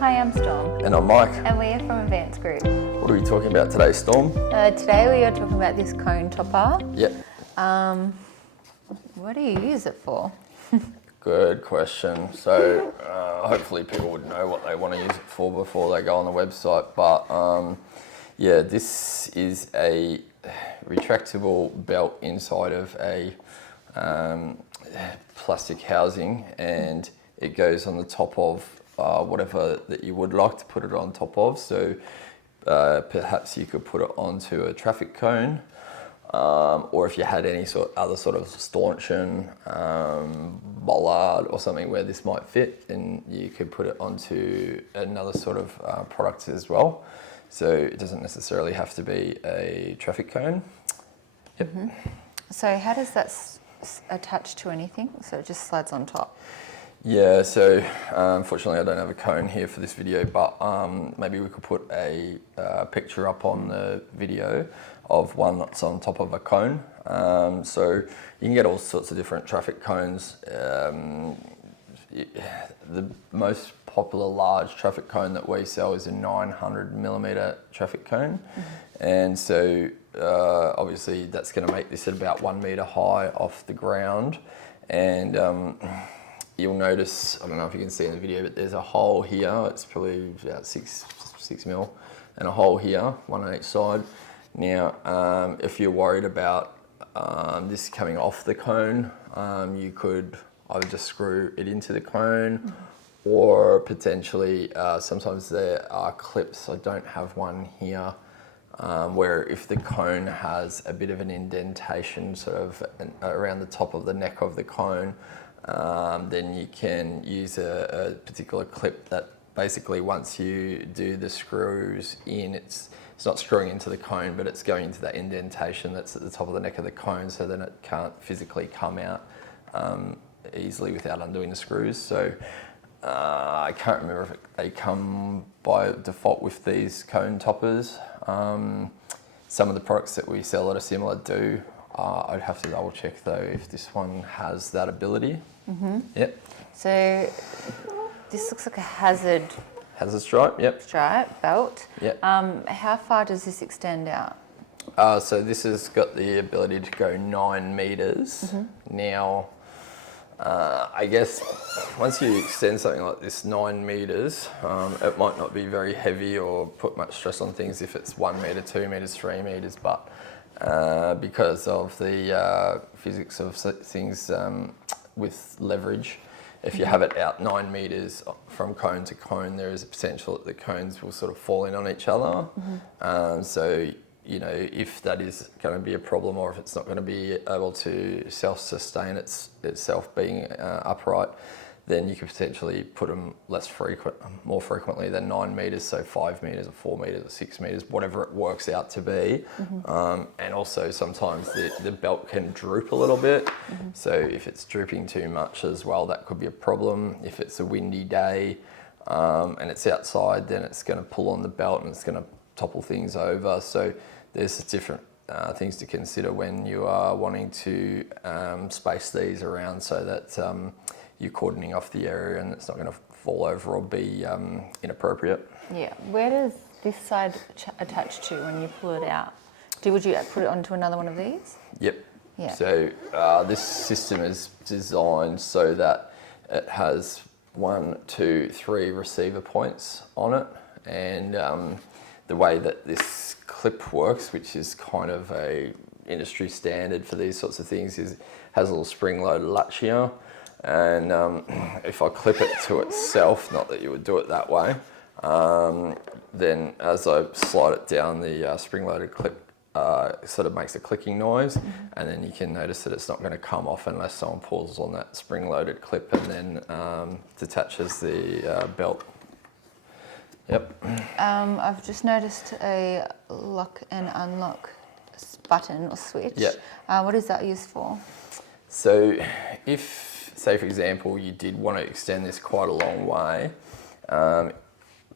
Hi, I'm Storm. And I'm Mike. And we are from Advanced Group. What are we talking about today, Storm? Today we are talking about this cone topper. Yep. What do you use it for? Good question. So hopefully people would know what they want to use it for before they go on the website. But yeah, this is a retractable belt inside of a plastic housing, and it goes on the top of whatever that you would like to put it on top of. So perhaps you could put it onto a traffic cone, or if you had any other sort of stanchion, bollard or something where this might fit, then you could put it onto another sort of product as well. So it doesn't necessarily have to be a traffic cone. Yep. Mm-hmm. So how does that attach to anything? So it just slides on top? Yeah, so unfortunately I don't have a cone here for this video, but maybe we could put a picture up on the video of one that's on top of a cone. So you can get all sorts of different traffic cones. The most popular large traffic cone that we sell is a 900 millimeter traffic cone. Mm-hmm. And so obviously that's going to make this at about 1 meter high off the ground. And you'll notice, I don't know if you can see in the video, but there's a hole here. It's probably about 6 mil, and a hole here, one on each side. Now, if you're worried about this coming off the cone, you could either just screw it into the cone, or potentially sometimes there are clips. I don't have one here, where if the cone has a bit of an indentation sort of around the top of the neck of the cone, then you can use a particular clip that basically once you do the screws in, it's not screwing into the cone, but it's going into that indentation that's at the top of the neck of the cone, so then it can't physically come out easily without undoing the screws. So I can't remember if they come by default with these cone toppers. Some of the products that we sell that are similar do. I'd have to double check though if this one has that ability. Mm-hmm. Yep. So this looks like a hazard stripe. Yep. Stripe belt. Yep. How far does this extend out? So this has got the ability to go 9 meters. Mm-hmm. Now, I guess once you extend something like this 9 meters, it might not be very heavy or put much stress on things if it's 1 meter, 2 meters, 3 meters, but because of the physics of things with leverage, if you have it out 9 meters from cone to cone, there is a potential that the cones will sort of fall in on each other. Mm-hmm. So, you know, if that is going to be a problem, or if it's not going to be able to self-sustain itself being upright, then you could potentially put them more frequently than 9 meters, so 5 meters or 4 meters or 6 meters, whatever it works out to be. Mm-hmm. And also sometimes the belt can droop a little bit. Mm-hmm. So if it's drooping too much as well, that could be a problem. If it's a windy day and it's outside, then it's going to pull on the belt and it's going to topple things over. So there's different things to consider when you are wanting to space these around so that you're cordoning off the area and it's not going to fall over or be inappropriate. Yeah. Where does this side attach to when you pull it out? Would you put it onto another one of these? Yep. Yeah. So this system is designed so that it has 1, 2, 3 receiver points on it, and the way that this clip works, which is kind of a industry standard for these sorts of things, is has a little spring-loaded latch here. And if I clip it to itself, not that you would do it that way, then as I slide it down, the spring-loaded clip sort of makes a clicking noise, mm-hmm. and then you can notice that it's not going to come off unless someone pulls on that spring-loaded clip and then detaches the belt. Yep. I've just noticed a lock and unlock button or switch. Yep. What is that used for? So if, say for example, you did want to extend this quite a long way,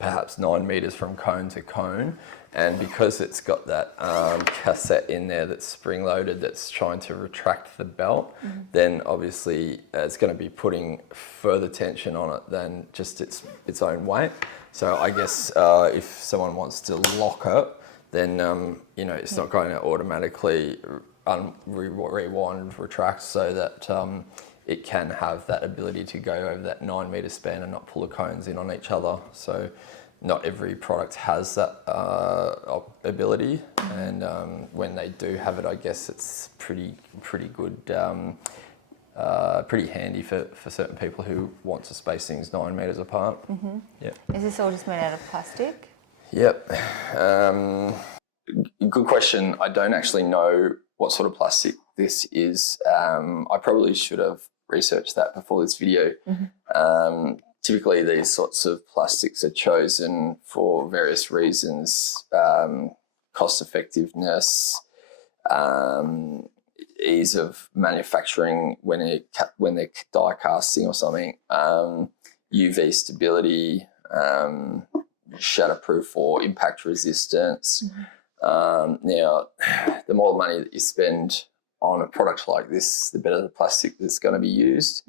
perhaps 9 meters from cone to cone. And because it's got that cassette in there that's spring-loaded that's trying to retract the belt, then obviously it's going to be putting further tension on it than just its own weight. So I guess if someone wants to lock it, then it's not going to automatically rewind, retract, so that it can have that ability to go over that 9 meter span and not pull the cones in on each other. So not every product has that ability, and when they do have it, I guess it's pretty good, pretty handy for certain people who want to space things 9 meters apart. Yep. Is this all just made out of plastic? Yep. Good question. I don't actually know what sort of plastic this is. I probably should have researched that before this video. Typically, these sorts of plastics are chosen for various reasons: cost effectiveness, ease of manufacturing when they're die casting or something, UV stability, shatterproof or impact resistance. Now, the more money that you spend on a product like this, the better the plastic that's going to be used.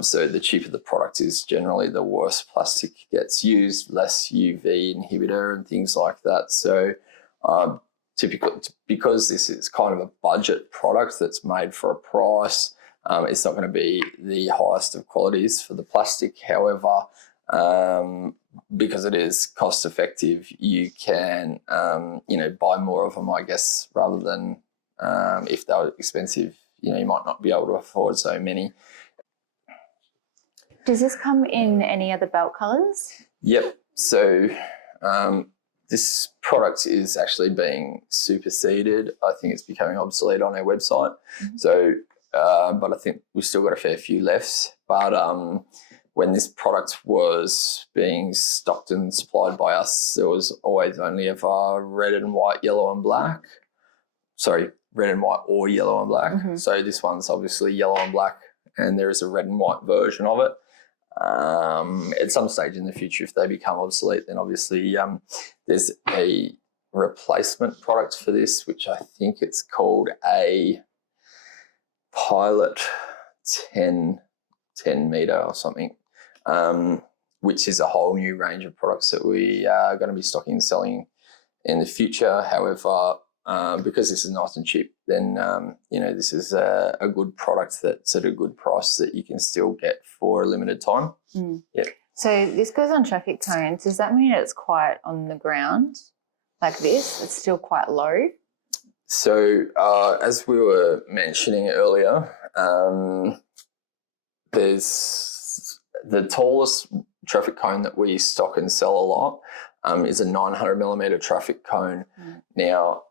So the cheaper the product is, generally the worse plastic gets used, less UV inhibitor and things like that. So typically, because this is kind of a budget product that's made for a price, it's not going to be the highest of qualities for the plastic. However, because it is cost effective, you can buy more of them, I guess, rather than if they were expensive, you might not be able to afford so many. Does this come in any other belt colours? Yep. So this product is actually being superseded. I think it's becoming obsolete on our website. So, but I think we've still got a fair few left. But when this product was being stocked and supplied by us, there was always only ever red and white, yellow and black. Sorry, red and white or yellow and black. So this one's obviously yellow and black, and there is a red and white version of it. At some stage in the future, if they become obsolete, then obviously there's a replacement product for this, which I think it's called a Pilot 10 meter or something, which is a whole new range of products that we are going to be stocking and selling in the future. However, because this is nice and cheap, then this is a good product that's at a good price that you can still get for a limited time. Yeah. So this goes on traffic cones. Does that mean it's quite on the ground like this? It's still quite low? So as we were mentioning earlier, there's the tallest traffic cone that we stock and sell a lot is a 900 millimeter traffic cone. Now,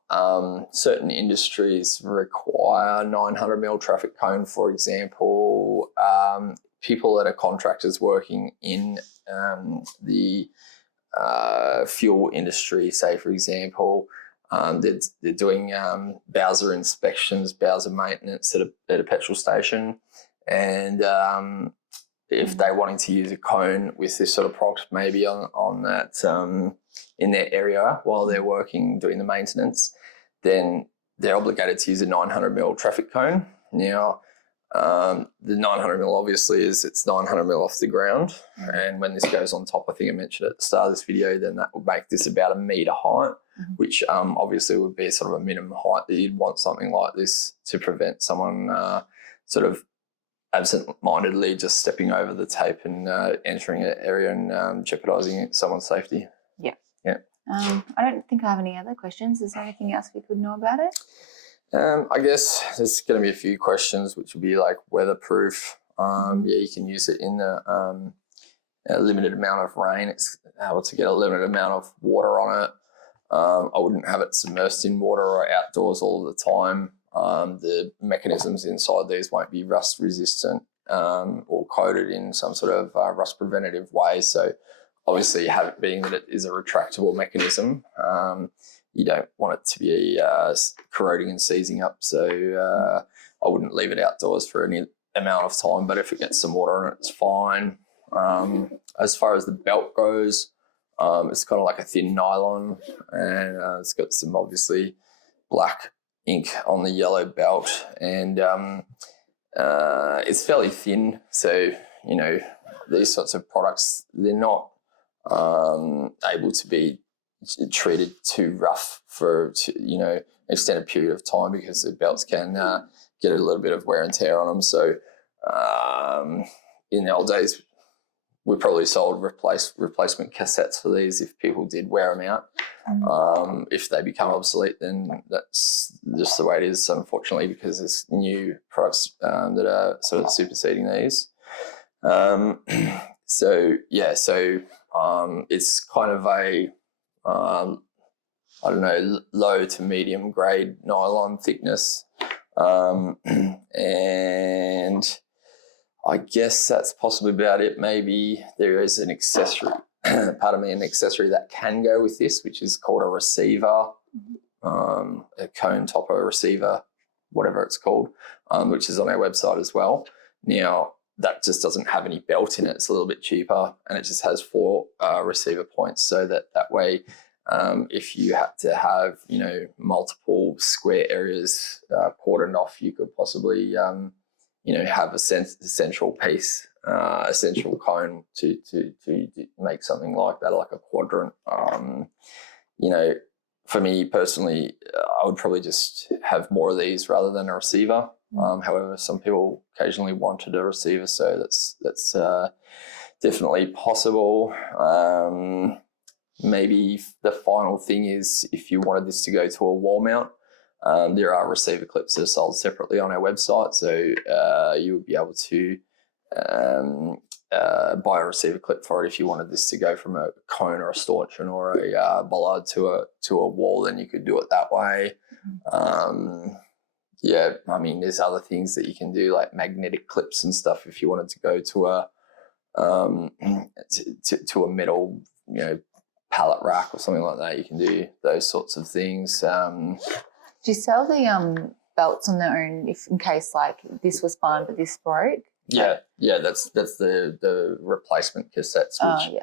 certain industries require 900 mil traffic cone. For example, people that are contractors working in the fuel industry, say for example, they're doing Bowser inspections, Bowser maintenance at a petrol station, and if they're wanting to use a cone with this sort of product maybe on that in their area while they're working doing the maintenance, then they're obligated to use a 900 mil traffic cone. Now, the 900 mil obviously it's 900 mil off the ground, and when this goes on top, I think I mentioned at the start of this video, then that would make this about 1 meter height, which obviously would be sort of a minimum height that you'd want something like this to prevent someone sort of absent-mindedly just stepping over the tape and entering an area and jeopardising someone's safety. Yeah. Yeah. I don't think I have any other questions. Is there anything else we could know about it? I guess there's going to be a few questions, which would be like weatherproof. You can use it in a limited amount of rain. It's able to get a limited amount of water on it. I wouldn't have it submersed in water or outdoors all the time. The mechanisms inside these won't be rust resistant or coated in some sort of rust preventative way. So obviously, being that it is a retractable mechanism, you don't want it to be corroding and seizing up. So I wouldn't leave it outdoors for any amount of time, but if it gets some water on it, it's fine. As far as the belt goes, it's kind of like a thin nylon, and it's got some obviously black ink on the yellow belt, and it's fairly thin. So, you know, these sorts of products, they're not able to be treated too rough for, you know, an extended period of time, because the belts can get a little bit of wear and tear on them. So in the old days, we probably sold replacement cassettes for these if people did wear them out. If they become obsolete, then that's just the way it is, unfortunately, because there's new products that are sort of superseding these. So it's kind of a I don't know, low to medium grade nylon thickness, and I guess that's possibly about it. Maybe there is an accessory, an accessory that can go with this, which is called a receiver, a cone topper receiver, whatever it's called, which is on our website as well. Now, that just doesn't have any belt in it. It's a little bit cheaper, and it just has 4 receiver points, so that way, if you had to have, you know, multiple square areas cordoned off, you could possibly, you know, have a central piece, a central cone to make something like that, like a quadrant. You know, for me personally, I would probably just have more of these rather than a receiver. However, some people occasionally wanted a receiver, so that's definitely possible. Maybe the final thing is, if you wanted this to go to a wall mount, there are receiver clips that are sold separately on our website, so you would be able to buy a receiver clip for it. If you wanted this to go from a cone or a stanchion or a bollard to a wall, then you could do it that way. Yeah, I mean, there's other things that you can do, like magnetic clips and stuff. If you wanted to go to a metal, you know, pallet rack or something like that, you can do those sorts of things. Do you sell the belts on their own, if in case like this was fine but this broke? Yeah, that's the replacement cassettes, which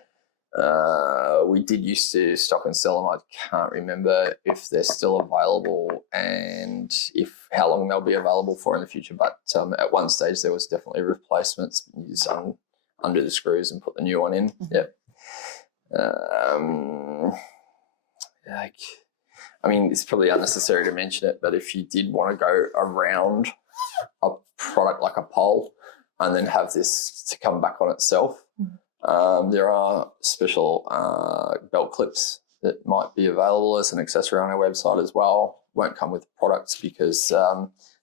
we did used to stock and sell them. I can't remember if they're still available and how long they'll be available for in the future. But at one stage there was definitely replacements. You just undo the screws and put the new one in. Yep. I mean, it's probably unnecessary to mention it, but if you did want to go around a product like a pole and then have this to come back on itself, there are special belt clips that might be available as an accessory on our website as well. Won't come with products because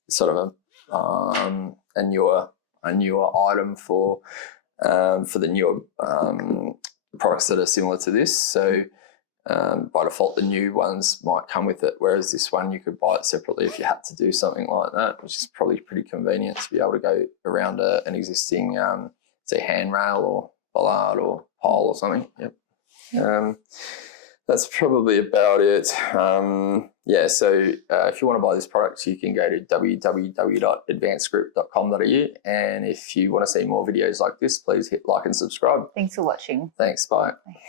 it's sort of a newer item for the newer products that are similar to this. So by default, the new ones might come with it, whereas this one you could buy it separately if you had to do something like that, which is probably pretty convenient to be able to go around an existing, say, handrail or bollard or pole or something. Yep. That's probably about it. So if you want to buy this product, you can go to www.advancedgroup.com.au, and if you want to see more videos like this, please hit like and subscribe. Thanks for watching. Thanks, bye.